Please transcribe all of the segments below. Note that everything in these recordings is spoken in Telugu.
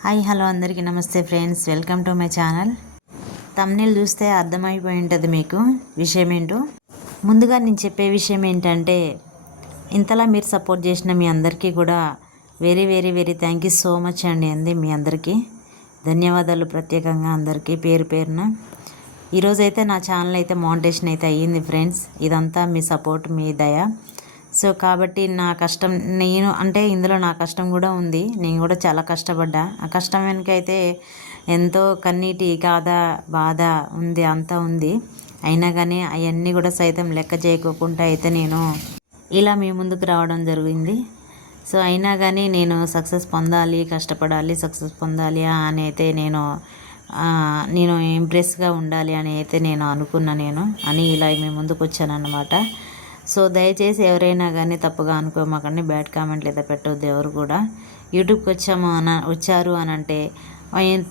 హాయ్ హలో అందరికీ నమస్తే friends. Welcome to my channel. Thumbnail చూస్తే అర్థమైపోయి ఉంటుంది మీకు. విషయం ఏంటో? ముందుగా నేను చెప్పే విషయం ఏంటంటే ఇంతలా మీరు సపోర్ట్ చేసిన మీ అందరికీ కూడా very very very thank you so much అండి అంది మీ అందరికీ. ధన్యవాదాలు ప్రత్యేకంగా అందరికీ పేరు పేరున. ఈరోజైతే నా ఛానల్ అయితే మౌంటేషన్ అయితే అయ్యింది ఫ్రెండ్స్. ఇదంతా మీ సపోర్ట్ మీ దయ. సో కాబట్టి నా కష్టం నేను అంటే ఇందులో నా కష్టం కూడా ఉంది. నేను కూడా చాలా కష్టపడ్డా. ఆ కష్టం వెనకైతే ఎంతో కన్నీటి గాథ బాధ ఉంది అంతా ఉంది. అయినా కానీ అవన్నీ కూడా సైతం లెక్క చేయకోకుండా అయితే నేను ఇలా మీ ముందుకు రావడం జరిగింది. సో అయినా కానీ నేను సక్సెస్ పొందాలి కష్టపడాలి సక్సెస్ పొందాలి అని అయితే నేను నేను ఇంప్రెస్గా ఉండాలి అని అయితే నేను అనుకున్నా నేను. అని ఇలా మీ ముందుకు వచ్చాను అన్నమాట సో దయచేసి ఎవరైనా కానీ తప్పుగా అనుకోమాకండి బ్యాడ్ కామెంట్ లేదా పెట్టవద్దు ఎవరు కూడా. యూట్యూబ్కి వచ్చాము అన వచ్చారు అని అంటే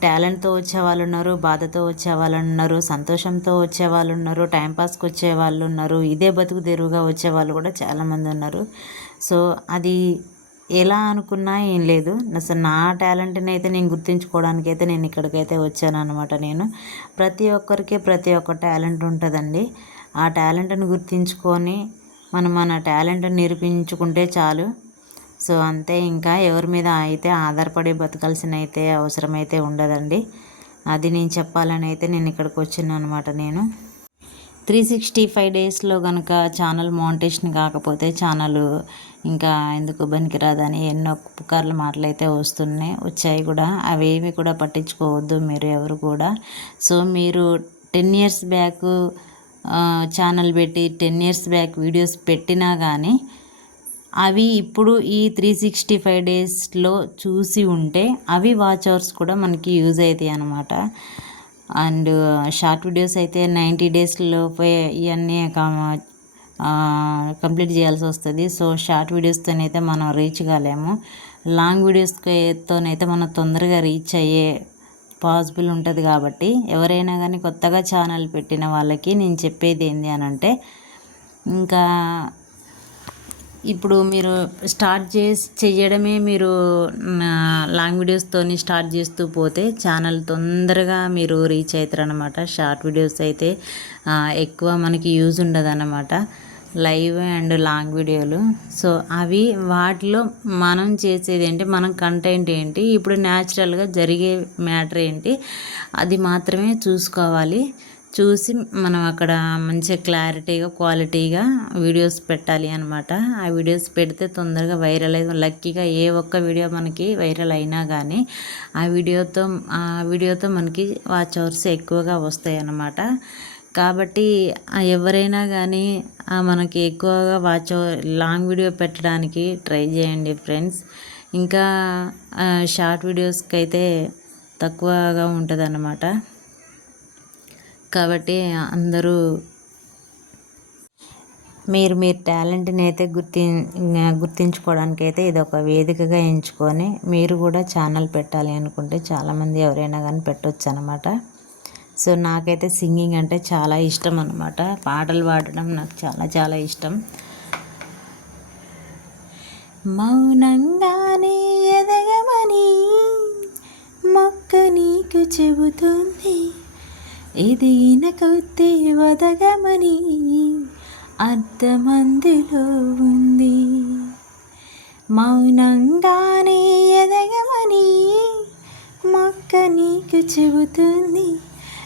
టాలెంట్తో వచ్చే వాళ్ళు ఉన్నారు బాధతో వచ్చే వాళ్ళు ఉన్నారు సంతోషంతో వచ్చే వాళ్ళు ఉన్నారు టైంపాస్కి వచ్చే వాళ్ళు ఉన్నారు ఇదే బతుకు తెరువుగా వచ్చే వాళ్ళు కూడా చాలామంది ఉన్నారు. సో అది ఎలా అనుకున్నా ఏం లేదు. అసలు నా టాలెంట్ని అయితే నేను గుర్తించుకోవడానికి అయితే నేను ఇక్కడికైతే వచ్చాను అనమాట నేను. ప్రతి ఒక్కరికి ప్రతి ఒక్క టాలెంట్ ఉంటుందండి. ఆ టాలెంట్ని గుర్తించుకొని మనం మన టాలెంట్ నిరూపించుకుంటే చాలు. సో అంతే ఇంకా ఎవరి మీద అయితే ఆధారపడి బతకాల్సిన అయితే అవసరమైతే ఉండదండి. అది నేను చెప్పాలని అయితే నేను ఇక్కడికి వచ్చిన అనమాట నేను. త్రీ సిక్స్టీ ఫైవ్ డేస్లో కనుక ఛానల్ మౌంటేషన్ కాకపోతే ఛానల్ ఇంకా ఎందుకు పనికిరాదని ఎన్నో పుకార్ల మాటలు అయితే వస్తున్నాయి. వచ్చాయి కూడా. అవేమి కూడా పట్టించుకోవద్దు మీరు ఎవరు కూడా. సో మీరు టెన్ ఇయర్స్ బ్యాక్ ఛానల్ పెట్టి టెన్ ఇయర్స్ బ్యాక్ వీడియోస్ పెట్టినా కానీ అవి ఇప్పుడు ఈ త్రీ సిక్స్టీ ఫైవ్ డేస్లో చూసి ఉంటే అవి వాచ్ అవర్స్ కూడా మనకి యూజ్ అవుతాయి అన్నమాట. అండ్ షార్ట్ వీడియోస్ అయితే నైంటీ డేస్లో ఇవన్నీ కంప్లీట్ చేయాల్సి వస్తుంది. సో షార్ట్ వీడియోస్తోనైతే మనం రీచ్ కాలేము. లాంగ్ వీడియోస్తోనైతే మనం తొందరగా రీచ్ అయ్యే పాసిబుల్ ఉంటుంది కాబట్టి ఎవరైనా కానీ కొత్తగా ఛానల్ పెట్టిన వాళ్ళకి నేను చెప్పేది ఏంటి అని అంటే ఇంకా ఇప్పుడు మీరు స్టార్ట్ చేసి చేయడమే మీరు నా- లాంగ్ వీడియోస్తోని స్టార్ట్ చేస్తూ పోతే ఛానల్ తొందరగా మీరు రీచ్ అవుతారు అనమాట షార్ట్ వీడియోస్ అయితే ఎక్కువ మనకి యూజ్ ఉండదు అనమాట లైవ్ అండ్ లాంగ్ వీడియోలు. సో అవి వాటిలో మనం చేసేది ఏంటి మనం కంటెంట్ ఏంటి ఇప్పుడు న్యాచురల్గా జరిగే మ్యాటర్ ఏంటి అది మాత్రమే చూసుకోవాలి. చూసి మనం అక్కడ మంచిగా క్లారిటీగా క్వాలిటీగా వీడియోస్ పెట్టాలి అనమాట ఆ వీడియోస్ పెడితే తొందరగా వైరల్ అయి లక్కీగా ఏ ఒక్క వీడియో మనకి వైరల్ అయినా కానీ ఆ వీడియోతో ఆ వీడియోతో మనకి వాచ్ అవర్స్ ఎక్కువగా వస్తాయి అన్నమాట. కాబట్టి ఎవరైనా కానీ మనకి ఎక్కువగా వాచ్ లాంగ్ వీడియో పెట్టడానికి ట్రై చేయండి ఫ్రెండ్స్. ఇంకా షార్ట్ వీడియోస్కి అయితే తక్కువగా ఉంటుంది కాబట్టి అందరూ మీరు మీ టాలెంట్ని అయితే గుర్తి గుర్తించుకోవడానికి అయితే ఇది ఒక వేదికగా ఎంచుకొని మీరు కూడా ఛానల్ పెట్టాలి అనుకుంటే చాలామంది ఎవరైనా కానీ పెట్టవచ్చు అనమాట సో నాకైతే సింగింగ్ అంటే చాలా ఇష్టం అనమాట పాటలు పాడడం నాకు చాలా చాలా ఇష్టం. మౌనంగానే ఎదగమని మొక్క నీకు చెబుతుంది. ఎదిగిన కొద్ది వదగమని అర్థమందులో ఉంది. మౌనంగానే ఎదగమని మొక్క నీకు చెబుతుంది.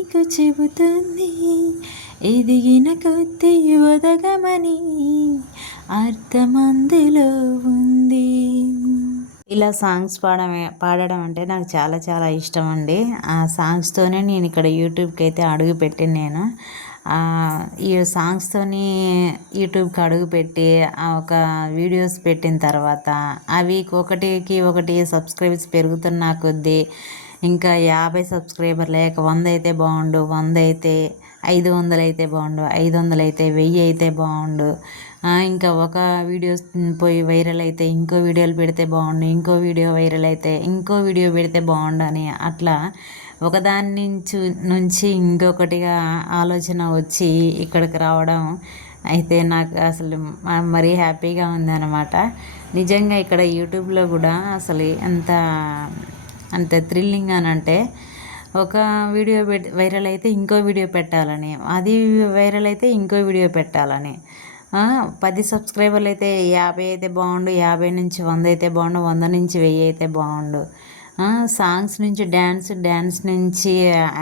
నీకు చెబుతుంది ఎదిగిన కొద్ది ఒదగమని అర్థమందులో ఉంది. ఇలా సాంగ్స్ పాడమే పాడడం అంటే నాకు చాలా చాలా ఇష్టం అండి ఆ సాంగ్స్తోనే నేను ఇక్కడ యూట్యూబ్కి అయితే అడుగు పెట్టాను నేను. ఈ సాంగ్స్తోని యూట్యూబ్కి అడుగుపెట్టి ఆ ఒక వీడియోస్ పెట్టిన తర్వాత అవి ఒకటికి ఒకటి సబ్స్క్రైబ్స్ పెరుగుతున్న కొద్దీ ఇంకా యాభై సబ్స్క్రైబర్ లేక వంద అయితే బాగుండు వంద అయితే ఐదు వందలు అయితే బాగుండు ఐదు వందలు అయితే వెయ్యి అయితే బాగుండు. ఇంకా ఒక వీడియోస్ పోయి వైరల్ అయితే ఇంకో వీడియోలు పెడితే బాగుండు ఇంకో వీడియో వైరల్ అయితే ఇంకో వీడియో పెడితే బాగుండు అని అట్లా ఒకదాని నుంచి నుంచి ఇంకొకటిగా ఆలోచన వచ్చి ఇక్కడికి రావడం అయితే నాకు అసలు మరీ హ్యాపీగా ఉందన్నమాట. నిజంగా ఇక్కడ యూట్యూబ్లో కూడా అసలు ఎంత అంత థ్రిల్లింగ్ అని అంటే ఒక వీడియో పెట్ వైరల్ అయితే ఇంకో వీడియో పెట్టాలని. అది వైరల్ అయితే ఇంకో వీడియో పెట్టాలని. పది సబ్స్క్రైబర్లు అయితే యాభై అయితే బాగుండు యాభై నుంచి వంద అయితే బాగుండు వంద నుంచి వెయ్యి అయితే బాగుండు. సాంగ్స్ నుంచి డ్యాన్స్ డ్యాన్స్ నుంచి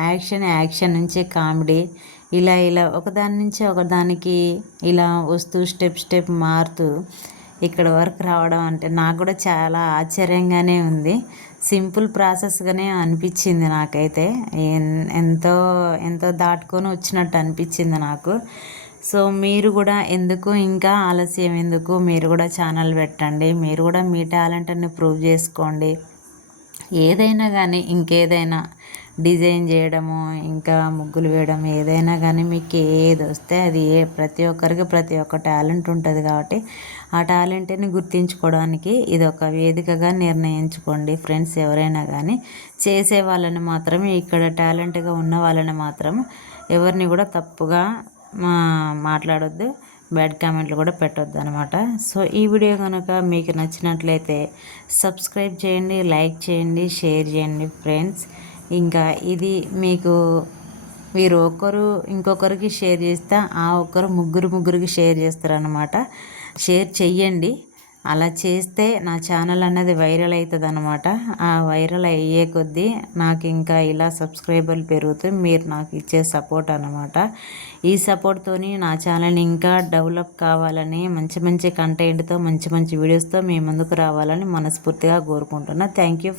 యాక్షన్ యాక్షన్ నుంచి కామెడీ ఇలా ఇలా. ఒకదాని నుంచి ఒకదానికి ఇలా వస్తూ స్టెప్ స్టెప్ మారుతూ ఇక్కడ వరకు రావడం అంటే నాకు కూడా చాలా ఆశ్చర్యంగానే ఉంది. సింపుల్ ప్రాసెస్గానే అనిపించింది నాకైతే. ఎన్- ఎంతో ఎంతో దాటుకొని వచ్చినట్టు అనిపించింది నాకు. సో మీరు కూడా ఎందుకు ఇంకా ఆలస్యం? ఎందుకు? మీరు కూడా ఛానల్ పెట్టండి. మీరు కూడా మీ టాలెంట్ని ప్రూవ్ చేసుకోండి. ఏదైనా కానీ ఇంకేదైనా డిజైన్ చేయడము ఇంకా ముగ్గులు వేయడం ఏదైనా కానీ మీకు ఏది వస్తే అది ఏ ప్రతి ఒక్కరికి ప్రతి ఒక్క టాలెంట్ ఉంటుంది కాబట్టి ఆ టాలెంట్ని గుర్తించుకోవడానికి ఇది ఒక వేదికగా నిర్ణయించుకోండి ఫ్రెండ్స్ ఎవరైనా కానీ. చేసే వాళ్ళని మాత్రం ఇక్కడ టాలెంట్గా ఉన్న వాళ్ళని మాత్రం ఎవరిని కూడా తప్పుగా మా మాట్లాడొద్దు. బ్యాడ్ కామెంట్లు కూడా పెట్టొద్దు అనమాట సో ఈ వీడియో కనుక మీకు నచ్చినట్లయితే సబ్స్క్రైబ్ చేయండి లైక్ చేయండి షేర్ చేయండి ఫ్రెండ్స్. ఇంకా ఇది మీకు మీరు ఒక్కరు ఇంకొకరికి షేర్ చేస్తే ఆ ఒక్కరు ముగ్గురు ముగ్గురికి షేర్ చేస్తారనమాట షేర్ చెయ్యండి. అలా చేస్తే నా ఛానల్ అనేది వైరల్ అవుతుంది అనమాట ఆ వైరల్ అయ్యే కొద్దీ నాకు ఇంకా ఇలా సబ్స్క్రైబర్లు పెరుగుతూ మీరు నాకు ఇచ్చే సపోర్ట్ అనమాట ఈ సపోర్ట్తోని నా ఛానల్ ఇంకా డెవలప్ కావాలని మంచి మంచి కంటెంట్తో మంచి మంచి వీడియోస్తో మీ ముందుకు రావాలని మనస్ఫూర్తిగా కోరుకుంటున్నా. Thank you